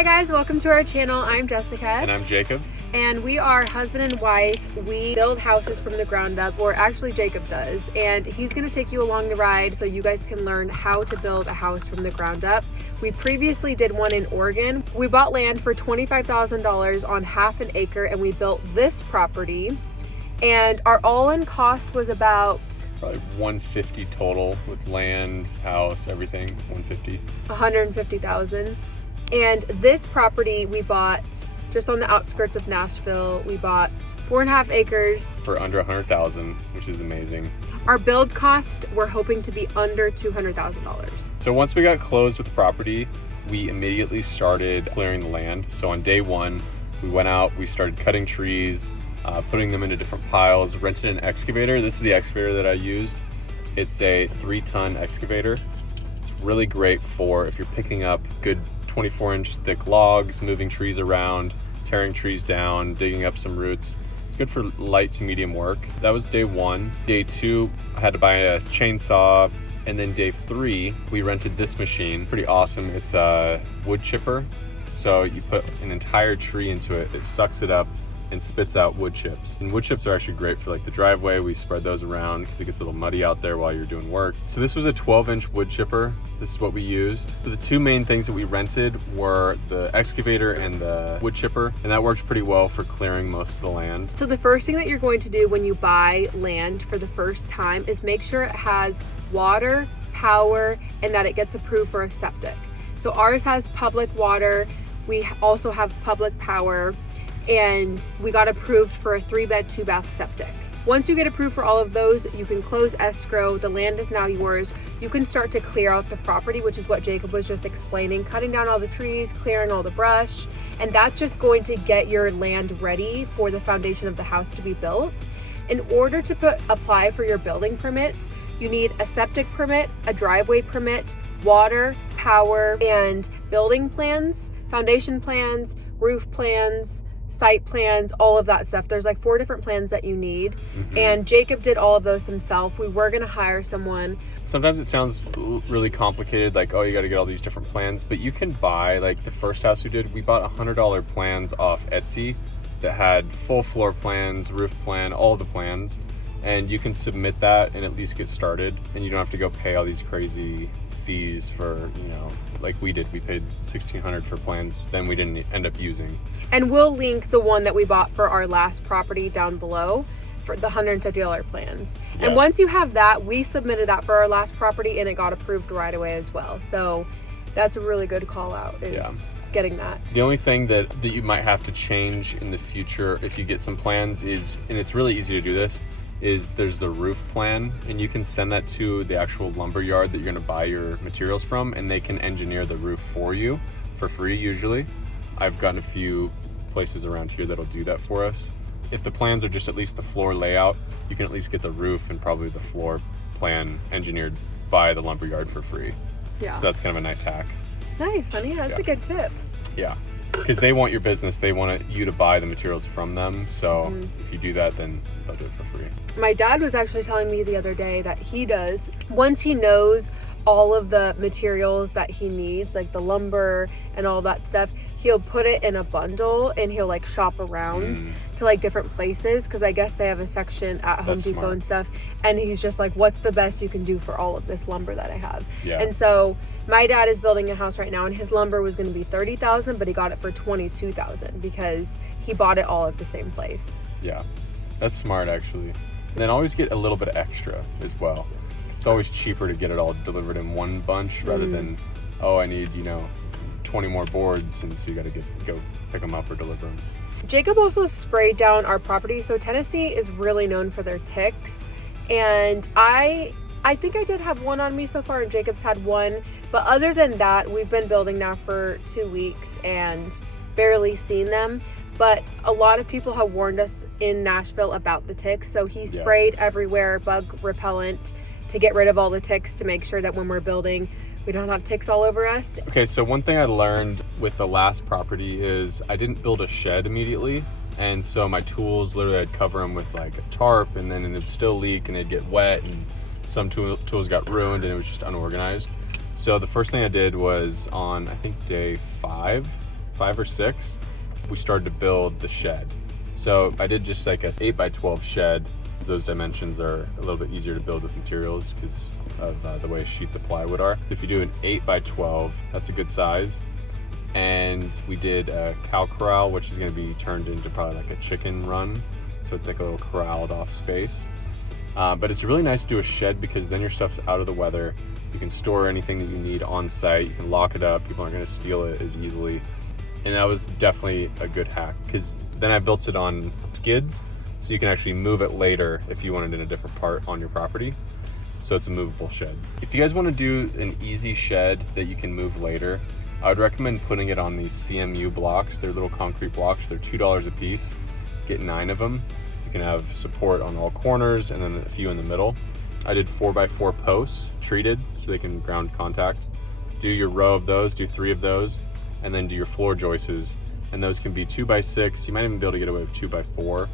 Hi guys, welcome to our channel. I'm Jessica. And I'm Jacob. And we are husband and wife. We build houses from the ground up, or actually Jacob does. And he's gonna take you along the ride so you guys can learn how to build a house from the ground up. We previously did one in Oregon. We bought land for $25,000 on half an acre and we built this property. And our all-in cost was about Probably $150 total with land, house, everything. $150,000. And this property we bought just on the outskirts of Nashville. We bought 4.5 acres for under $100,000, which is amazing. Our build cost, we're hoping to be under $200,000. So once we got closed with the property, we immediately started clearing the land. So on day one, we went out, we started cutting trees, putting them into different piles, rented an excavator. This is the excavator that I used. It's a 3-ton excavator. It's really great for if you're picking up good 24-inch thick logs, moving trees around, tearing trees down, digging up some roots. Good for light to medium work. That was day one. Day two, I had to buy a chainsaw. And then day three, we rented this machine. Pretty awesome. It's a wood chipper. So you put an entire tree into it, it sucks it up and spits out wood chips. And wood chips are actually great for like the driveway. We spread those around because it gets a little muddy out there while you're doing work. So this was a 12-inch wood chipper. This is what we used. So the two main things that we rented were the excavator and the wood chipper, and that works pretty well for clearing most of the land. So the first thing that you're going to do when you buy land for the first time is make sure it has water, power, and that it gets approved for a septic. So ours has public water. We also have public power, and we got approved for a 3-bed, 2-bath septic. Once you get approved for all of those, you can close escrow. The land is now yours. You can start to clear out the property, which is what Jacob was just explaining, cutting down all the trees, clearing all the brush, and that's just going to get your land ready for the foundation of the house to be built. In order to apply for your building permits, you need a septic permit, a driveway permit, water, power, and building plans, foundation plans, roof plans, site plans, all of that stuff. There's like 4 different plans that you need. And Jacob did all of those himself. We were gonna hire someone. Sometimes it sounds really complicated, like, oh, you got to get all these different plans, but you can buy, like the first house we did, we bought $100 plans off Etsy that had full floor plans, roof plan, all of the plans, and you can submit that and at least get started, and you don't have to go pay all these crazy fees for, you know, like we did. We paid $1,600 for plans, then we didn't end up using. And we'll link the one that we bought for our last property down below for the $150 plans. Yeah. And once you have that, we submitted that for our last property and it got approved right away as well. So that's a really good call out, is getting that. The only thing that you might have to change in the future if you get some plans is, and it's really easy to do this, is there's the roof plan, and you can send that to the actual lumber yard that you're gonna buy your materials from, and they can engineer the roof for you for free usually. I've gotten a few places around here that'll do that for us. If the plans are just at least the floor layout, you can at least get the roof and probably the floor plan engineered by the lumber yard for free. Yeah. So that's kind of a nice hack. Nice, honey, that's a good tip. Yeah. Because they want your business, they want you to buy the materials from them. So if you do that, then they'll do it for free. My dad was actually telling me the other day that he does, once he knows all of the materials that he needs, like the lumber and all that stuff, he'll put it in a bundle and he'll like shop around to like different places, because I guess they have a section at Home Depot and stuff, and he's just like, what's the best you can do for all of this lumber that I have? And so my dad is building a house right now, and his lumber was going to be $30,000, but he got it for $22,000 because he bought it all at the same place. Yeah, that's smart actually. And then always get a little bit extra as well. It's always cheaper to get it all delivered in one bunch rather than, oh, I need, 20 more boards, and so you got to go pick them up or deliver them. Jacob also sprayed down our property. So Tennessee is really known for their ticks, and I think I did have one on me so far, and Jacob's had one, but other than that, we've been building now for 2 weeks and barely seen them. But a lot of people have warned us in Nashville about the ticks, so he sprayed everywhere, bug repellent, to get rid of all the ticks, to make sure that when we're building, we don't have ticks all over us. Okay, so one thing I learned with the last property is I didn't build a shed immediately. And so my tools, literally I'd cover them with like a tarp, and then it'd still leak and they'd get wet, and some tools got ruined and it was just unorganized. So the first thing I did was on, I think day 5, 5 or 6, we started to build the shed. So I did just like an 8x12 shed. Those dimensions are a little bit easier to build with materials because of the way sheets of plywood are. If you do an 8x12, that's a good size. And we did a cow corral, which is going to be turned into probably like a chicken run. So it's like a little corralled off space. But it's really nice to do a shed because then your stuff's out of the weather. You can store anything that you need on site. You can lock it up. People aren't going to steal it as easily. And that was definitely a good hack because then I built it on skids, so you can actually move it later if you want it in a different part on your property. So it's a movable shed. If you guys want to do an easy shed that you can move later, I would recommend putting it on these CMU blocks. They're little concrete blocks. They're $2 a piece. Get 9 of them. You can have support on all corners and then a few in the middle. I did 4x4 posts treated so they can ground contact. Do your row of those, do 3 of those, and then do your floor joists. And those can be 2x6. You might even be able to get away with 2x4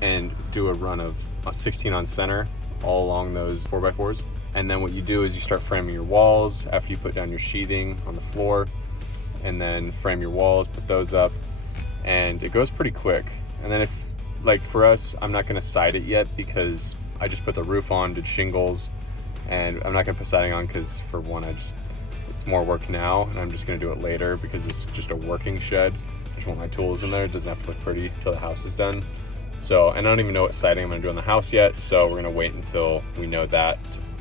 and do a run of 16 on center all along those 4x4s. And then what you do is you start framing your walls after you put down your sheathing on the floor, and then frame your walls, put those up, and it goes pretty quick. And then if, like for us, I'm not gonna side it yet because I just put the roof on, did shingles, and I'm not gonna put siding on because for one, it's more work now, and I'm just gonna do it later because it's just a working shed. I just want my tools in there. It doesn't have to look pretty till the house is done. So, and I don't even know what siding I'm gonna do on the house yet, so we're gonna wait until we know that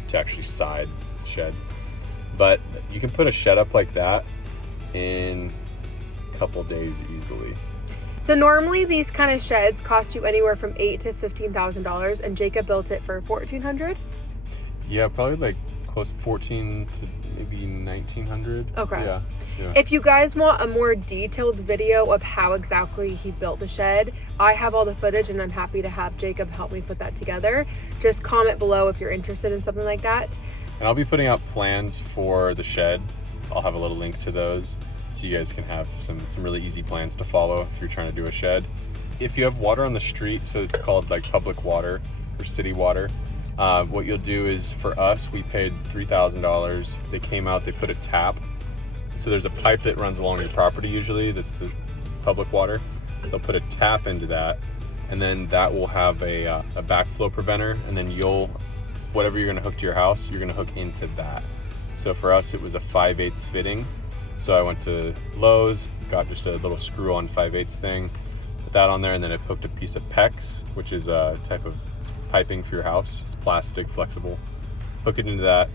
to actually side the shed. But you can put a shed up like that in a couple days easily. So normally these kind of sheds cost you anywhere from $8,000 to $15,000, and Jacob built it for $1,400. Yeah, probably like close to 14 to maybe 1,900. Okay. Yeah. If you guys want a more detailed video of how exactly he built the shed, I have all the footage and I'm happy to have Jacob help me put that together. Just comment below if you're interested in something like that. And I'll be putting out plans for the shed. I'll have a little link to those so you guys can have some really easy plans to follow if you're trying to do a shed. If you have water on the street, so it's called like public water or city water, what you'll do is, for us, we paid $3,000. They came out, they put a tap. So there's a pipe that runs along your property usually, that's the public water. They'll put a tap into that, and then that will have a backflow preventer, and then whatever you're gonna hook to your house, you're gonna hook into that. So for us, it was a 5/8 fitting. So I went to Lowe's, got just a little screw-on 5/8 thing, put that on there, and then I hooked a piece of PEX, which is a type of piping for your house. It's plastic, flexible. Hook it into that,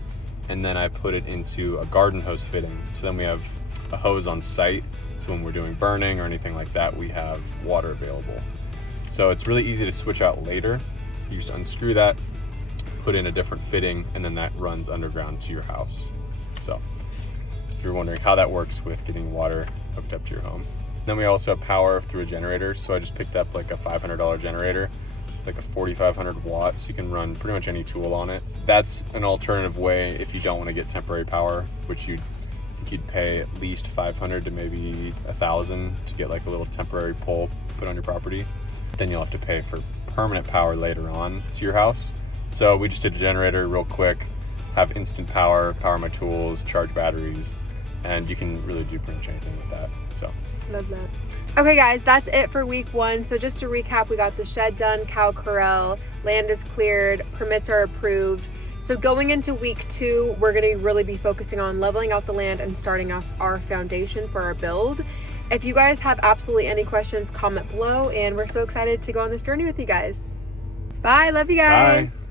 and then I put it into a garden hose fitting. So then we have a hose on site, so when we're doing burning or anything like that, we have water available. So it's really easy to switch out later. You just unscrew that, put in a different fitting, and then that runs underground to your house. So if you're wondering how that works with getting water hooked up to your home. Then we also have power through a generator. So I just picked up like a $500 generator. It's like a 4,500 watts. You can run pretty much any tool on it. That's an alternative way if you don't want to get temporary power, which you'd pay at least $500 to maybe $1,000 to get like a little temporary pole put on your property. Then you'll have to pay for permanent power later on to your house. So we just did a generator real quick, have instant power my tools, charge batteries, and you can really do pretty much anything with that. So love that. Okay guys, that's it for week 1. So just to recap, we got the shed done, cow corral, land is cleared, permits are approved. So going into week 2, we're going to really be focusing on leveling out the land and starting off our foundation for our build. If you guys have absolutely any questions, comment below, and we're so excited to go on this journey with you guys. Bye, love you guys. Bye.